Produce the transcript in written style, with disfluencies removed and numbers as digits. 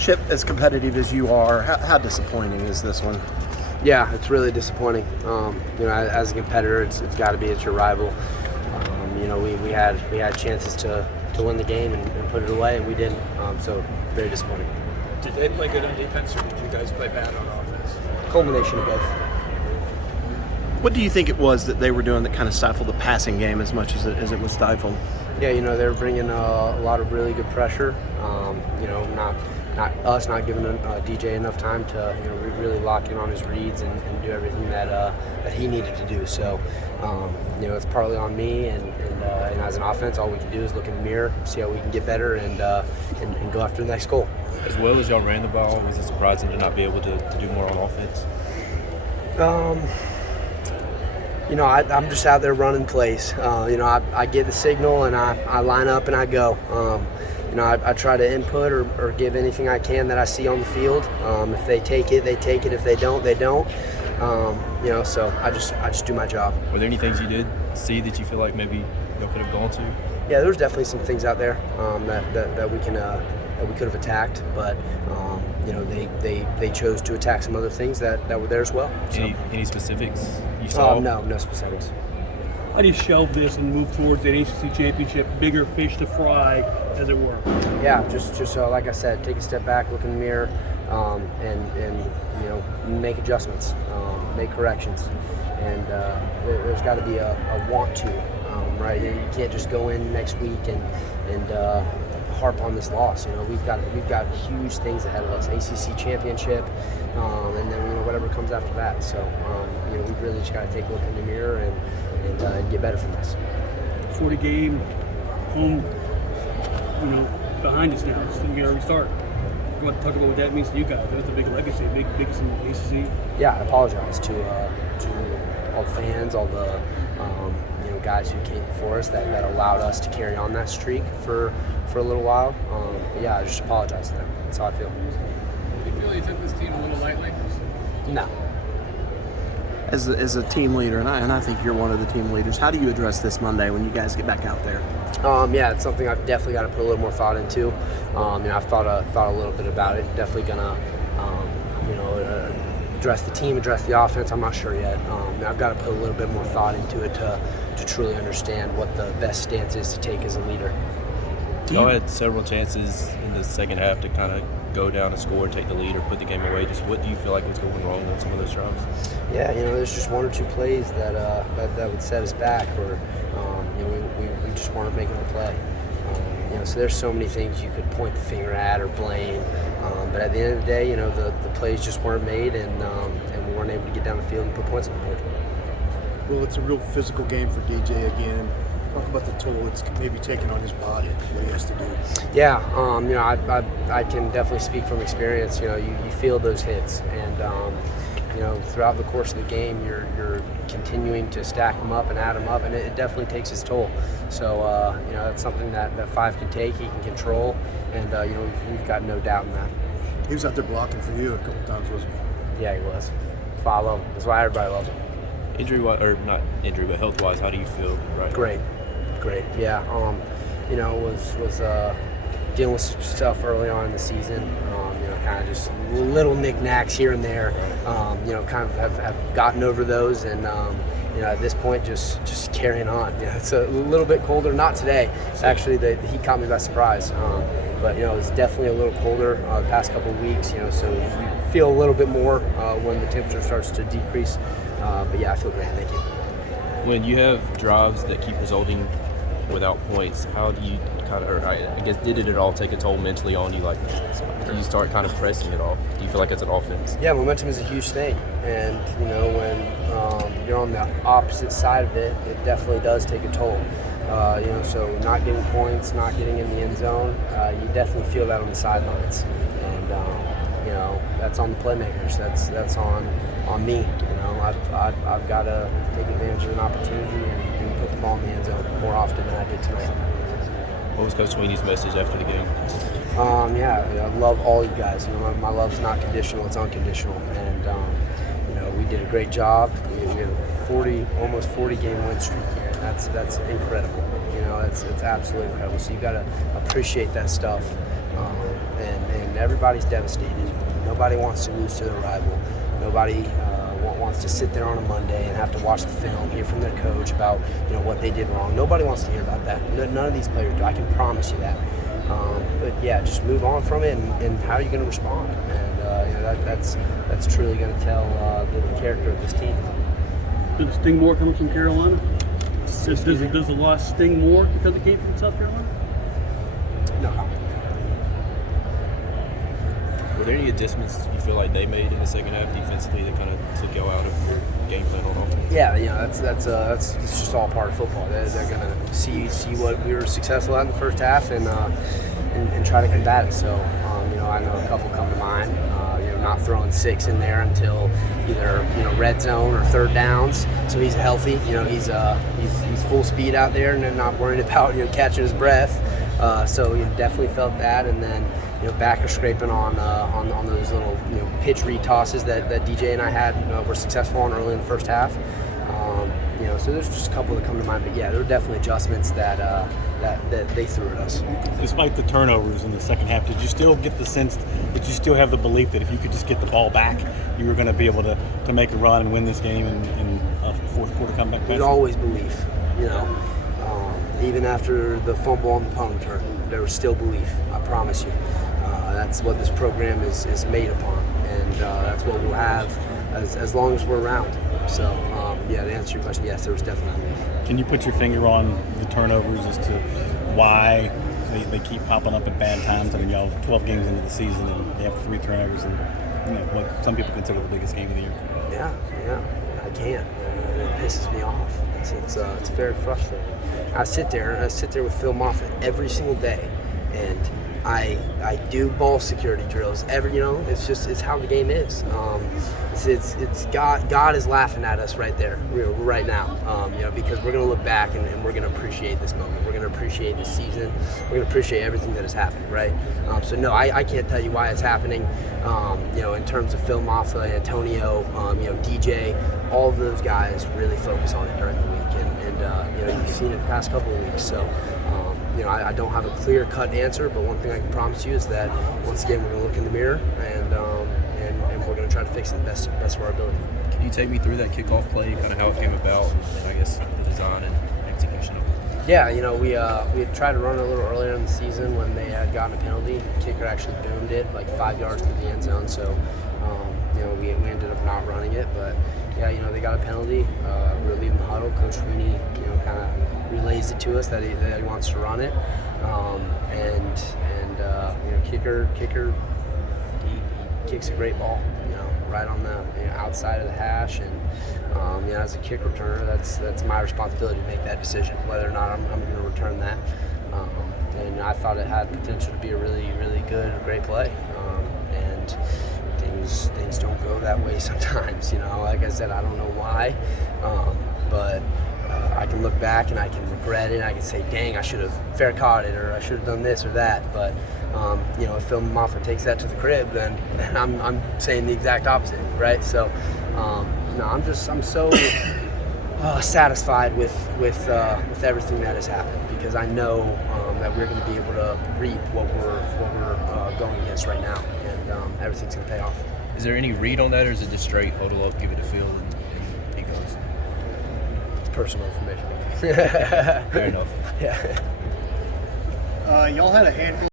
Ship, as competitive as you are, how disappointing is this one? Yeah, it's really disappointing. As a competitor, it's got to be. It's your rival. We had chances to win the game and put it away, and we didn't. So very disappointing. Did they play good on defense, or did you guys play bad on offense? Culmination of both. What do you think it was that they were doing that kind of stifled the passing game as much as it was stifled? Yeah, they were bringing a lot of really good pressure. Not giving DJ enough time to really lock in on his reads and do everything that he needed to do. So it's partly on me, and as an offense, all we can do is look in the mirror, see how we can get better, and go after the next goal. As well as y'all ran the ball, was it surprising to not be able to do more on offense? I'm just out there running plays. I get the signal and I line up and I go. I try to input or give anything I can that I see on the field. If they take it, they take it. If they don't, they don't. So I just do my job. Were there any things you did see that you feel like maybe you could have gone to? Yeah, there was definitely some things out there that we could have attacked, but they chose to attack some other things that were there as well. So. Any specifics you saw? No specifics. How do you shelve this and move towards the ACC championship, bigger fish to fry, as it were? Yeah, just like I said, take a step back, look in the mirror, and make adjustments, make corrections, and there's got to be a want to, right? You can't just go in next week and harp on this loss. We've got huge things ahead of us, ACC championship, and then whatever comes after that. So we've really just got to take a look in the mirror and get better from this. 40 game home, behind us now. Just get a restart. You want to talk about what that means to you guys? That's a big legacy, biggest in the ACC. Yeah, I apologize to all the fans, all the guys who came before us that allowed us to carry on that streak for a little while. Yeah, I just apologize to them. That's how I feel. Do you feel you took this team a little lightly? No. As a team leader, and I think you're one of the team leaders, how do you address this Monday when you guys get back out there? Yeah, it's something I've definitely got to put a little more thought into. I've thought a little bit about it. Definitely gonna, address the team, address the offense. I'm not sure yet. I've got to put a little bit more thought into it to truly understand what the best stance is to take as a leader. Y'all had several chances in the second half to kind of go down and score and take the lead or put the game away. Just what do you feel like was going wrong on some of those drives? Yeah, there's just one or two plays that would set us back, or we just weren't making a play. So there's so many things you could point the finger at or blame, but at the end of the day, the plays just weren't made, and we weren't able to get down the field and put points on the board. Well, it's a real physical game for DJ again. Talk about the toll it's maybe taking on his body, what he has to do. Yeah, I can definitely speak from experience. You feel those hits, and throughout the course of the game, you're continuing to stack them up and add them up, and it definitely takes its toll. So that's something that Five can take, he can control, and we've got no doubt in that. He was out there blocking for you a couple times, wasn't he? Yeah, he was. Follow him. That's why everybody loves him. Injury-wise, or not injury, but health-wise, how do you feel right now? Great. Yeah. Was dealing with some stuff early on in the season. Kind of just little knickknacks here and there. Kind of have gotten over those, and at this point, just carrying on. It's a little bit colder. Not today. Actually, the heat caught me by surprise. But it's definitely a little colder the past couple of weeks. So you feel a little bit more when the temperature starts to decrease. But yeah, I feel great. Thank you. When you have drives that keep resulting without points, how do you did it at all take a toll mentally on you like that? Do you start kind of pressing it off? Do you feel like it's an offense? Yeah, momentum is a huge thing, and when you're on the opposite side of it, it definitely does take a toll. So not getting points, not getting in the end zone, you definitely feel that on the sidelines, and that's on the playmakers. That's on me. I've got to take advantage of an opportunity and put the ball in the end zone more often than I did tonight. What was Coach Sweeney's message after the game? I love all you guys. My love's not conditional; it's unconditional. And we did a great job. We had a almost 40 game win streak here. That's incredible. It's absolutely incredible. So you got to appreciate that stuff. and everybody's devastated. Nobody wants to lose to their rival. Nobody wants to sit there on a Monday and have to watch the film, hear from their coach about what they did wrong. Nobody wants to hear about that. None of these players do. I can promise you that. But yeah, just move on from it, and how are you going to respond? And that's truly going to tell the character of this team. Does it sting more coming from Carolina? Does the loss sting more because it came from South Carolina? No. Were there any adjustments you feel like they made in the second half defensively that kind of took y'all out of your game plan on offense? Yeah, that's just all part of football. They're going to see what we were successful at in the first half and try to combat it. So I know a couple come to mind. Not throwing 6 in there until either red zone or third downs. So he's healthy. He's full speed out there and then not worried about catching his breath. So definitely felt that, and then backer scraping on those little pitch read tosses that DJ and I had were successful on early in the first half. So there's just a couple that come to mind, but yeah, there were definitely adjustments that they threw at us. Despite the turnovers in the second half, did you still get the sense that you still have the belief that if you could just get the ball back, you were going to be able to make a run and win this game in a fourth quarter comeback? There's always belief, even after the fumble on the punt return, there was still belief. I promise you. That's what this program is made upon, and that's what we'll have as long as we're around. So, to answer your question, yes, there was definitely belief. Can you put your finger on the turnovers as to why they keep popping up at bad times? I mean, y'all have 12 games into the season and they have 3 turnovers in what some people consider the biggest game of the year. Yeah, I can't. It pisses me off. It's very frustrating. I sit there with Phil Moffitt every single day, and I do ball security drills. It's how the game is. It's God is laughing at us right there, right now. Because we're gonna look back and we're gonna appreciate this moment. We're gonna appreciate this season. We're gonna appreciate everything that has happened, right? So no, I can't tell you why it's happening. In terms of Phil Moffitt, Antonio, DJ, all of those guys really focus on it during the week, and you've seen it the past couple of weeks. So. I don't have a clear-cut answer, but one thing I can promise you is that once again we're going to look in the mirror and we're going to try to fix it the best of our ability. Can you take me through that kickoff play, kind of how it came about, and I guess the design and execution of it? Yeah, we had tried to run it a little earlier in the season when they had gotten a penalty. The kicker actually boomed it like 5 yards through the end zone, so we ended up not running it. But yeah, they got a penalty. We were leaving the huddle. Coach Rooney, kind of relays it to us that he wants to run it, kicker he kicks a great ball, right on the outside of the hash, and as a kick returner, that's my responsibility to make that decision whether or not I'm going to return that. And I thought it had potential to be a really, really good, great play, and things don't go that way sometimes. Like I said, I don't know why, but I can look back and I can regret it, and I can say, dang, I should have fair caught it, or I should have done this or that. But if Phil Moffitt takes that to the crib, then I'm saying the exact opposite, right? So I'm so satisfied with everything that has happened, because I know that we're going to be able to reap what we're going against right now, and everything's going to pay off. Is there any read on that, or is it just straight hold it up, give it a feel, and he goes? Personal information. Fair enough. Yeah. Y'all had a handful